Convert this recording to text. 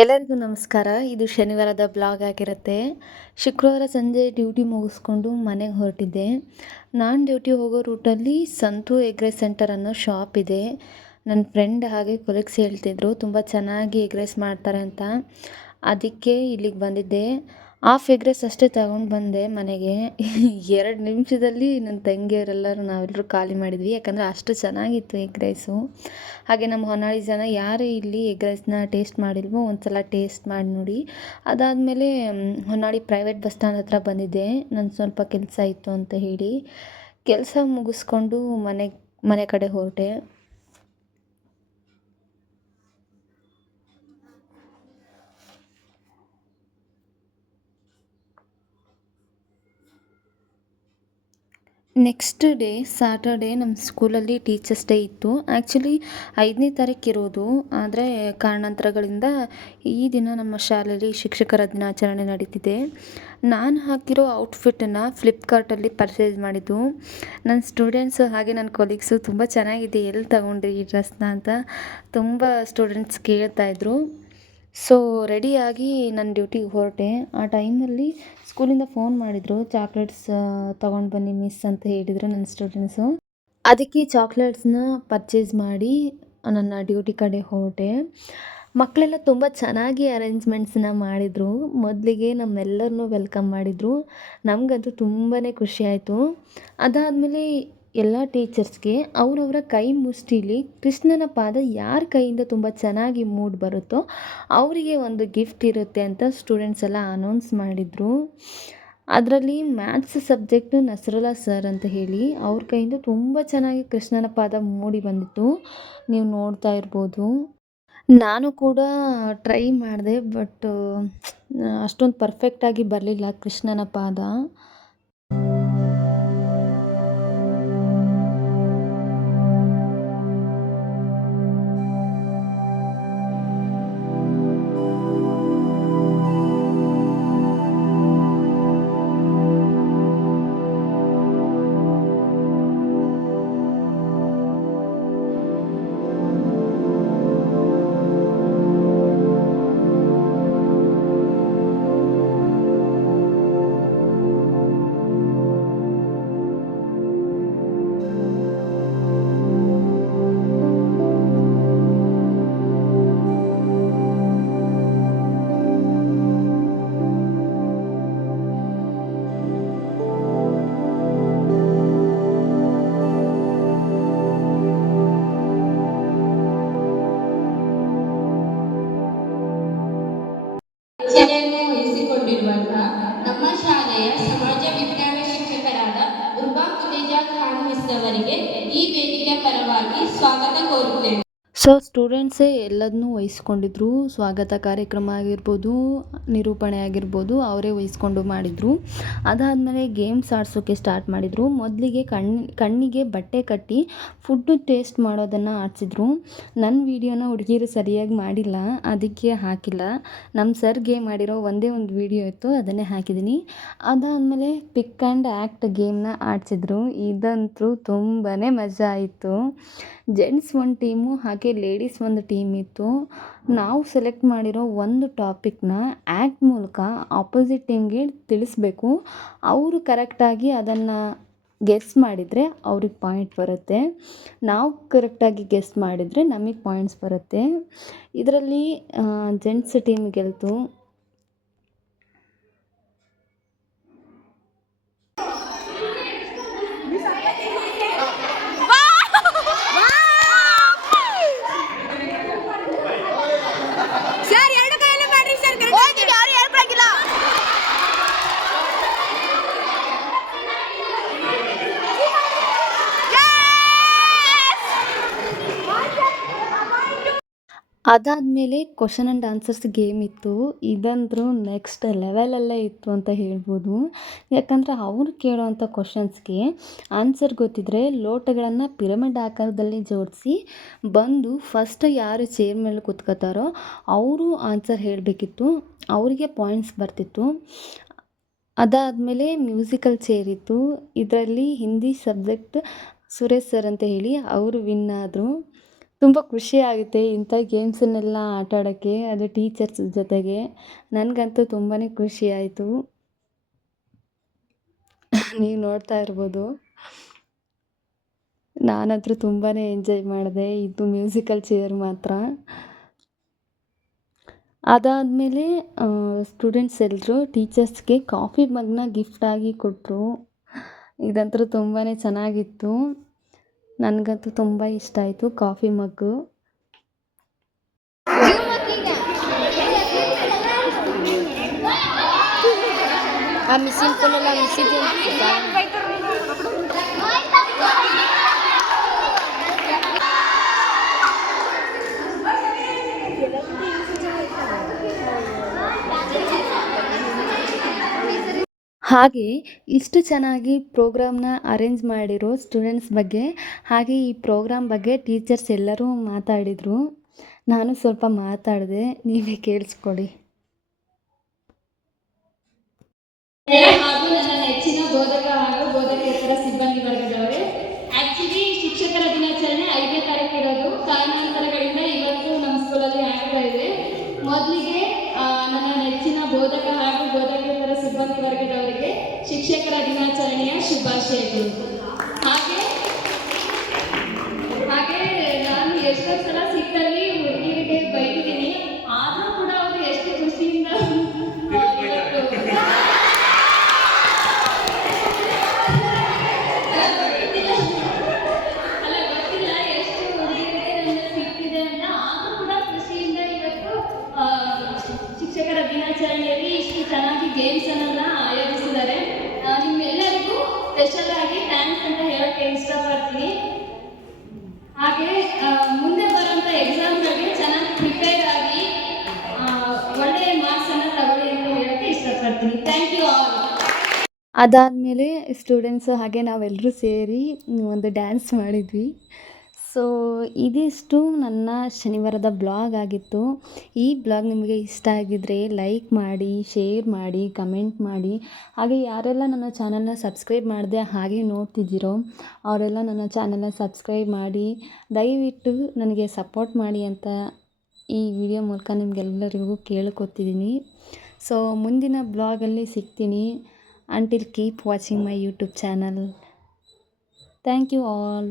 ಎಲ್ಲರಿಗೂ ನಮಸ್ಕಾರ. ಇದು ಶನಿವಾರದ ಬ್ಲಾಗ್ ಆಗಿರುತ್ತೆ. ಶುಕ್ರವಾರ ಸಂಜೆ ಡ್ಯೂಟಿ ಮುಗಿಸ್ಕೊಂಡು ಮನೆಗೆ ಹೊರಟಿದ್ದೆ. ನಾನು ಡ್ಯೂಟಿ ಹೋಗೋ ರೂಟಲ್ಲಿ ಸಂತು ಎಗ್ ರೈಸ್ ಸೆಂಟರ್ ಅನ್ನೋ ಶಾಪ್ ಇದೆ. ನನ್ನ ಫ್ರೆಂಡ್ ಹಾಗೆ ಕೊಲೀಗ್ಸ್ ಹೇಳ್ತಿದ್ರು ತುಂಬ ಚೆನ್ನಾಗಿ ಎಗ್ ರೈಸ್ ಮಾಡ್ತಾರೆ ಅಂತ. ಅದಕ್ಕೆ ಇಲ್ಲಿಗೆ ಬಂದಿದ್ದೆ. ಹಾಫ್ ಎಗ್ ರೈಸ್ ಅಷ್ಟೇ ತಗೊಂಡು ಬಂದೆ ಮನೆಗೆ. 2 ನಿಮಿಷದಲ್ಲಿ ನನ್ನ ತಂಗಿಯರೆಲ್ಲರೂ ನಾವೆಲ್ಲರೂ ಖಾಲಿ ಮಾಡಿದ್ವಿ. ಯಾಕಂದರೆ ಅಷ್ಟು ಚೆನ್ನಾಗಿತ್ತು ಎಗ್ ರೈಸು. ಹಾಗೆ ನಮ್ಮ ಹೊನ್ನಾಳಿ ಜನ ಯಾರು ಇಲ್ಲಿ ಎಗ್ ರೈಸ್ನ ಟೇಸ್ಟ್ ಮಾಡಿಲ್ವೋ ಒಂದು ಸಲ ಟೇಸ್ಟ್ ಮಾಡಿ ನೋಡಿ. ಅದಾದಮೇಲೆ ಹೊನ್ನಾಳಿ ಪ್ರೈವೇಟ್ ಬಸ್ ಸ್ಟ್ಯಾಂಡ್ ಹತ್ರ ಬಂದಿದ್ದೆ. ನನ್ನ ಸ್ವಲ್ಪ ಕೆಲಸ ಇತ್ತು ಅಂತ ಹೇಳಿ. ಕೆಲಸ ಮುಗಿಸ್ಕೊಂಡು ಮನೆ ಕಡೆ ಹೊರಟೆ. ನೆಕ್ಸ್ಟ್ ಡೇ ಸ್ಯಾಟರ್ಡೇ ನಮ್ಮ ಸ್ಕೂಲಲ್ಲಿ ಟೀಚರ್ಸ್ ಡೇ ಇತ್ತು. ಆ್ಯಕ್ಚುಲಿ 5ನೇ ತಾರೀಕು ಇರೋದು, ಆದರೆ ಕಾರಣಾಂತರಗಳಿಂದ ಈ ದಿನ ನಮ್ಮ ಶಾಲೆಯಲ್ಲಿ ಶಿಕ್ಷಕರ ದಿನಾಚರಣೆ ನಡೀತಿದೆ. ನಾನು ಹಾಕಿರೋ ಔಟ್ಫಿಟ್ಟನ್ನು ಫ್ಲಿಪ್ಕಾರ್ಟಲ್ಲಿ ಪರ್ಚೇಸ್ ಮಾಡಿದ್ದು. ನನ್ನ ಸ್ಟೂಡೆಂಟ್ಸು ಹಾಗೆ ನನ್ನ ಕೊಲೀಗ್ಸು ತುಂಬ ಚೆನ್ನಾಗಿದೆ, ಎಲ್ಲಿ ತಗೊಂಡ್ರಿ ಈ ಡ್ರೆಸ್ನ ಅಂತ ತುಂಬ ಸ್ಟೂಡೆಂಟ್ಸ್ ಕೇಳ್ತಾಯಿದ್ರು. ಸೊ ರೆಡಿಯಾಗಿ ನನ್ನ ಡ್ಯೂಟಿಗೆ ಹೊರಟೆ. ಆ ಟೈಮಲ್ಲಿ ಸ್ಕೂಲಿಂದ ಫೋನ್ ಮಾಡಿದರು, ಚಾಕ್ಲೇಟ್ಸ್ ತೊಗೊಂಡು ಬನ್ನಿ ಮಿಸ್ ಅಂತ ಹೇಳಿದರು ನನ್ನ ಸ್ಟೂಡೆಂಟ್ಸು. ಅದಕ್ಕೆ ಚಾಕ್ಲೇಟ್ಸ್ನ ಪರ್ಚೇಸ್ ಮಾಡಿ ನನ್ನ ಡ್ಯೂಟಿ ಕಡೆ ಹೊರಟೆ. ಮಕ್ಕಳೆಲ್ಲ ತುಂಬ ಚೆನ್ನಾಗಿ ಅರೇಂಜ್ಮೆಂಟ್ಸನ್ನ ಮಾಡಿದರು. ಮೊದಲಿಗೆ ನಮ್ಮೆಲ್ಲರನ್ನೂ ವೆಲ್ಕಮ್ ಮಾಡಿದರು. ನಮಗಂತೂ ತುಂಬಾ ಖುಷಿ ಆಯಿತು. ಅದಾದಮೇಲೆ ಎಲ್ಲ ಟೀಚರ್ಸ್ಗೆ ಅವರವರ ಕೈ ಮುಷ್ಟಿಲಿ ಕೃಷ್ಣನ ಪಾದ ಯಾರ ಕೈಯಿಂದ ತುಂಬ ಚೆನ್ನಾಗಿ ಮೂಡಿ ಬರುತ್ತೋ ಅವರಿಗೆ ಒಂದು ಗಿಫ್ಟ್ ಇರುತ್ತೆ ಅಂತ ಸ್ಟೂಡೆಂಟ್ಸ್ ಎಲ್ಲ ಅನೌನ್ಸ್ ಮಾಡಿದರು. ಅದರಲ್ಲಿ ಮ್ಯಾಥ್ಸ್ ಸಬ್ಜೆಕ್ಟ್ ನಸರುಲ್ಲಾ ಸರ್ ಅಂತ ಹೇಳಿ ಅವ್ರ ಕೈಯಿಂದ ತುಂಬ ಚೆನ್ನಾಗಿ ಕೃಷ್ಣನ ಪಾದ ಮೂಡಿ ಬಂದಿತ್ತು, ನೀವು ನೋಡ್ತಾ ಇರ್ಬೋದು. ನಾನು ಕೂಡ ಟ್ರೈ ಮಾಡಿದೆ, ಬಟ್ ಅಷ್ಟೊಂದು ಪರ್ಫೆಕ್ಟಾಗಿ ಬರಲಿಲ್ಲ ಕೃಷ್ಣನ ಪಾದ. ಅಧ್ಯಕ್ಷತೆಯನ್ನು ವಹಿಸಿಕೊಂಡಿರುವಂತಹ ನಮ್ಮ ಶಾಲೆಯ ಸಮಾಜ ವಿಜ್ಞಾನ ಶಿಕ್ಷಕರಾದ ಉರ್ಬಾ ಖುದೇಜಾ ಖಾನ್ ಮಿಸ್ ಅವರಿಗೆ ಈ ವೇದಿಕೆ ಪರವಾಗಿ ಸ್ವಾಗತ ಕೋರುತ್ತೇವೆ. ಸೊ ಸ್ಟೂಡೆಂಟ್ಸೇ ಎಲ್ಲದನ್ನೂ ವಹಿಸ್ಕೊಂಡಿದ್ರು. ಸ್ವಾಗತ ಕಾರ್ಯಕ್ರಮ ಆಗಿರ್ಬೋದು, ನಿರೂಪಣೆ ಆಗಿರ್ಬೋದು, ಅವರೇ ವಹಿಸ್ಕೊಂಡು ಮಾಡಿದರು. ಅದಾದಮೇಲೆ ಗೇಮ್ಸ್ ಆಡಿಸೋಕ್ಕೆ ಸ್ಟಾರ್ಟ್ ಮಾಡಿದರು. ಮೊದಲಿಗೆ ಕಣ್ಣಿಗೆ ಬಟ್ಟೆ ಕಟ್ಟಿ ಫುಡ್ಡು ಟೇಸ್ಟ್ ಮಾಡೋದನ್ನು ಆಡಿಸಿದ್ರು. ನನ್ನ ವೀಡಿಯೋನ ಹುಡುಗಿರು ಸರಿಯಾಗಿ ಮಾಡಿಲ್ಲ, ಅದಕ್ಕೆ ಹಾಕಿಲ್ಲ. ನಮ್ಮ ಸರ್ಗೆ ಮಾಡಿರೋ ಒಂದೇ ಒಂದು ವೀಡಿಯೋ ಇತ್ತು, ಅದನ್ನೇ ಹಾಕಿದ್ದೀನಿ. ಅದಾದಮೇಲೆ ಪಿಕ್ ಆ್ಯಂಡ್ ಆ್ಯಕ್ಟ್ ಗೇಮ್ನ ಆಡಿಸಿದ್ರು. ಇದಂತೂ ತುಂಬಾ ಮಜಾ ಆಯಿತು. ಜೆಂಟ್ಸ್ ಒಂದು ಟೀಮು ಹಾಗೆ ಲೇಡೀಸ್ ಒಂದು ಟೀಮ್ ಇತ್ತು. ನಾವು ಸೆಲೆಕ್ಟ್ ಮಾಡಿರೋ ಒಂದು ಟಾಪಿಕ್ನ ಆ್ಯಕ್ಟ್ ಮೂಲಕ ಆಪೋಸಿಟ್ ಟೀಮ್ಗೆ ತಿಳಿಸ್ಬೇಕು. ಅವರು ಕರೆಕ್ಟಾಗಿ ಅದನ್ನು ಗೆಸ್ ಮಾಡಿದರೆ ಅವ್ರಿಗೆ ಪಾಯಿಂಟ್ ಬರುತ್ತೆ, ನಾವು ಕರೆಕ್ಟಾಗಿ ಗೆಸ್ ಮಾಡಿದರೆ ನಮಗೆ ಪಾಯಿಂಟ್ಸ್ ಬರುತ್ತೆ. ಇದರಲ್ಲಿ ಜೆಂಟ್ಸ್ ಟೀಮ್ ಗೆಲ್ತು. ಅದಾದಮೇಲೆ ಕ್ವಶನ್ ಆ್ಯಂಡ್ ಆನ್ಸರ್ಸ್ ಗೇಮ್ ಇತ್ತು. ಇದಂತೂ ನೆಕ್ಸ್ಟ್ ಲೆವೆಲಲ್ಲೇ ಇತ್ತು ಅಂತ ಹೇಳ್ಬೋದು. ಯಾಕಂದರೆ ಅವ್ರು ಕೇಳೋವಂಥ ಕ್ವಶನ್ಸ್ಗೆ ಆನ್ಸರ್ ಗೊತ್ತಿದ್ದರೆ ಲೋಟಗಳನ್ನು ಪಿರಮಿಡ್ ಆಕಾರದಲ್ಲಿ ಜೋಡಿಸಿ ಬಂದು ಫಸ್ಟ್ ಯಾರು ಚೇರ್ ಮೇಲೆ ಕೂತ್ಕೋತಾರೋ ಅವರು ಆನ್ಸರ್ ಹೇಳಬೇಕಿತ್ತು, ಅವರಿಗೆ ಪಾಯಿಂಟ್ಸ್ ಬರ್ತಿತ್ತು. ಅದಾದಮೇಲೆ ಮ್ಯೂಸಿಕಲ್ ಚೇರ್ ಇತ್ತು. ಇದರಲ್ಲಿ ಹಿಂದಿ ಸಬ್ಜೆಕ್ಟ್ ಸುರೇಶ್ ಸರ್ ಅಂತ ಹೇಳಿ ಅವರು ವಿನ್ ಆದರು. ತುಂಬ ಖುಷಿ ಆಗುತ್ತೆ ಇಂಥ ಗೇಮ್ಸನ್ನೆಲ್ಲ ಆಟ ಆಡೋಕ್ಕೆ, ಅದು ಟೀಚರ್ಸ್ ಜೊತೆಗೆ. ನನಗಂತೂ ತುಂಬಾ ಖುಷಿ ಆಯಿತು. ನೀವು ನೋಡ್ತಾ ಇರ್ಬೋದು. ನಾನಂತೂ ತುಂಬಾ ಎಂಜಾಯ್ ಮಾಡಿದೆ. ಇದು ಮ್ಯೂಸಿಕಲ್ ಚೇರ್ ಮಾತ್ರ. ಅದಾದಮೇಲೆ ಸ್ಟೂಡೆಂಟ್ಸ್ ಎಲ್ಲರೂ ಟೀಚರ್ಸ್‌ಗೆ ಕಾಫಿ ಮಗ್‌ನ ಗಿಫ್ಟಾಗಿ ಕೊಟ್ಟರು. ಇದಂತೂ ತುಂಬಾ ಚೆನ್ನಾಗಿತ್ತು. ನನಗಂತೂ ತುಂಬ ಇಷ್ಟ ಆಯಿತು ಕಾಫಿ ಮಗ್ಗು. ಆ ಮಿಸ್ಸಿನ ಫೋನೆಲ್ಲ ಮಿಸ್ಸಿದ್ದು ಹಾಗೆ ಇಷ್ಟು ಚೆನ್ನಾಗಿ ಪ್ರೋಗ್ರಾಮ್‌ನ ಅರೇಂಜ್ ಮಾಡಿರೋ ಸ್ಟೂಡೆಂಟ್ಸ್ ಬಗ್ಗೆ, ಹಾಗೆ ಈ ಪ್ರೋಗ್ರಾಮ್ ಬಗ್ಗೆ ಟೀಚರ್ಸ್ ಎಲ್ಲರೂ ಮಾತಾಡಿದರು. ನಾನು ಸ್ವಲ್ಪ ಮಾತಾಡಿದೆ, ನೀವೇ ಕೇಳಿಸ್ಕೊಳ್ಳಿ. ಹಾಗೂ ನನ್ನ ನೆಚ್ಚಿನ ಬೋಧಕ ಹಾಗೂ ಬೋಧಕೇತರ ಸಿಬ್ಬಂದಿ ವರ್ಗದವರೇ, ಆಕ್ಚುಲಿ ಶಿಕ್ಷಕರ ದಿನಾಚರಣೆ 5ನೇ ತಾರೀಕು ಇರೋದು. ಕಾರಣಾಂತರಗಳಿಂದ ಇವತ್ತು ನಮ್ಮ ಸ್ಕೂಲಲ್ಲಿ ಆಗ್ತಾ ಇದೆ. ಮೊದಲಿಗೆ ನನ್ನ ನೆಚ್ಚಿನ ಬೋಧಕ ಹಾಗೂ ಬೋಧಕೇತರ ಸಿಬ್ಬಂದಿ ವರ್ಗದವರಿಗೆ ಶಿಕ್ಷಕರ ದಿನಾಚರಣೆಯ ಶುಭಾಶಯಗಳು. ಹಾಗೆ ಹಾಗೆ ನಾನು ಎಷ್ಟೋ ಸಲ ಸಿಕ್ಕಲ್ಲಿ ಹುಡುಗಿರಿಗೆ ಬೈದಿದ್ದೀನಿ, ಆದರೂ ಕೂಡ ಅವರು ಎಷ್ಟು ಖುಷಿಯಿಂದ ಇವತ್ತು ಗೊತ್ತಿಲ್ಲ ಎಷ್ಟು ಹುಡುಗಿಯರಿಗೆ ನನ್ನ ಸಿಕ್ಕಿದೆ ಅಂತ, ಆದರೂ ಕೂಡ ಖುಷಿಯಿಂದ ಇವತ್ತು ಶಿಕ್ಷಕರ ದಿನಾಚರಣೆಯಲ್ಲಿ ಇಷ್ಟು ಚೆನ್ನಾಗಿ ಗೇಮ್ಸ್ ಅನ್ನೆಲ್ಲ ಆಯೋಜಿಸಿದ್ದಾರೆ. ನಿಮ್ಮೆಲ್ಲರಿಗೂ ಸ್ಪೆಷಲ್ ಆಗಿ ಥ್ಯಾಂಕ್ಸ್ ಅಂತ ಹೇಳಕ್ಕೆ ಇಷ್ಟಪಡ್ತೀನಿ. ಹಾಗೆ ಮುಂದೆ ಬರುವಂಥ ಎಕ್ಸಾಮ್ಗಳಿಗೆ ಚೆನ್ನಾಗಿ ಪ್ರಿಪೇರ್ ಆಗಿ ಒಳ್ಳೆಯ ಮಾರ್ಕ್ಸನ್ನು ತಗೊಳ್ಳಿ ಅಂತ ಹೇಳಕ್ಕೆ ಇಷ್ಟಪಡ್ತೀನಿ. Thank you all. ಅದಾದಮೇಲೆ ಸ್ಟೂಡೆಂಟ್ಸು ಹಾಗೆ ನಾವೆಲ್ಲರೂ ಸೇರಿ ಒಂದು ಡ್ಯಾನ್ಸ್ ಮಾಡಿದ್ವಿ. ಸೊ ಇದಿಷ್ಟು ನನ್ನ ಶನಿವಾರದ ಬ್ಲಾಗ್ ಆಗಿತ್ತು. ಈ ಬ್ಲಾಗ್ ನಿಮಗೆ ಇಷ್ಟ ಆಗಿದ್ದರೆ ಲೈಕ್ ಮಾಡಿ, ಶೇರ್ ಮಾಡಿ, ಕಮೆಂಟ್ ಮಾಡಿ. ಹಾಗೆ ಯಾರೆಲ್ಲ ನನ್ನ ಚಾನಲ್ನ ಸಬ್ಸ್ಕ್ರೈಬ್ ಮಾಡದೆ ಹಾಗೆ ನೋಡ್ತಿದ್ದೀರೋ ಅವರೆಲ್ಲ ನನ್ನ ಚಾನಲ್ನ ಸಬ್ಸ್ಕ್ರೈಬ್ ಮಾಡಿ, ದಯವಿಟ್ಟು ನನಗೆ ಸಪೋರ್ಟ್ ಮಾಡಿ ಅಂತ ಈ ವಿಡಿಯೋ ಮೂಲಕ ನಿಮಗೆಲ್ಲರಿಗೂ ಕೇಳ್ಕೊತಿದ್ದೀನಿ. ಸೊ ಮುಂದಿನ ಬ್ಲಾಗಲ್ಲಿ ಸಿಗ್ತೀನಿ. Until keep watching my YouTube channel. Thank you all.